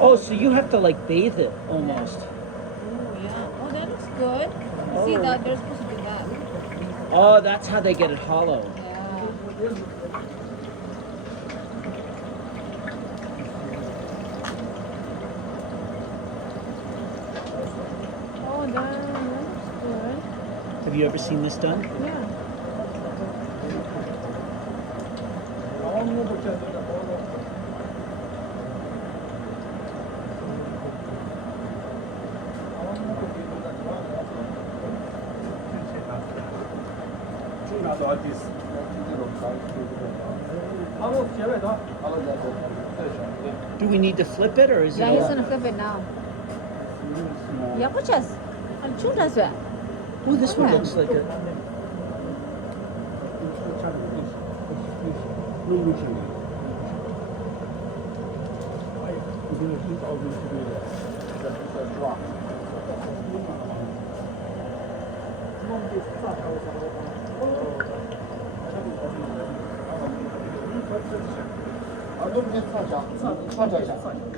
Oh, so you have to like bathe it almost. Oh, yeah. Oh, that looks good. See, that they're supposed to do that. Oh, that's how they get it hollow. Yeah. Oh, that looks good. Have you ever seen this done? Yeah. Do we need to flip it or is Yeah, it? he's gonna flip it now. Yapacağız. Açacağız ya. Oh, this one Okay. looks like a.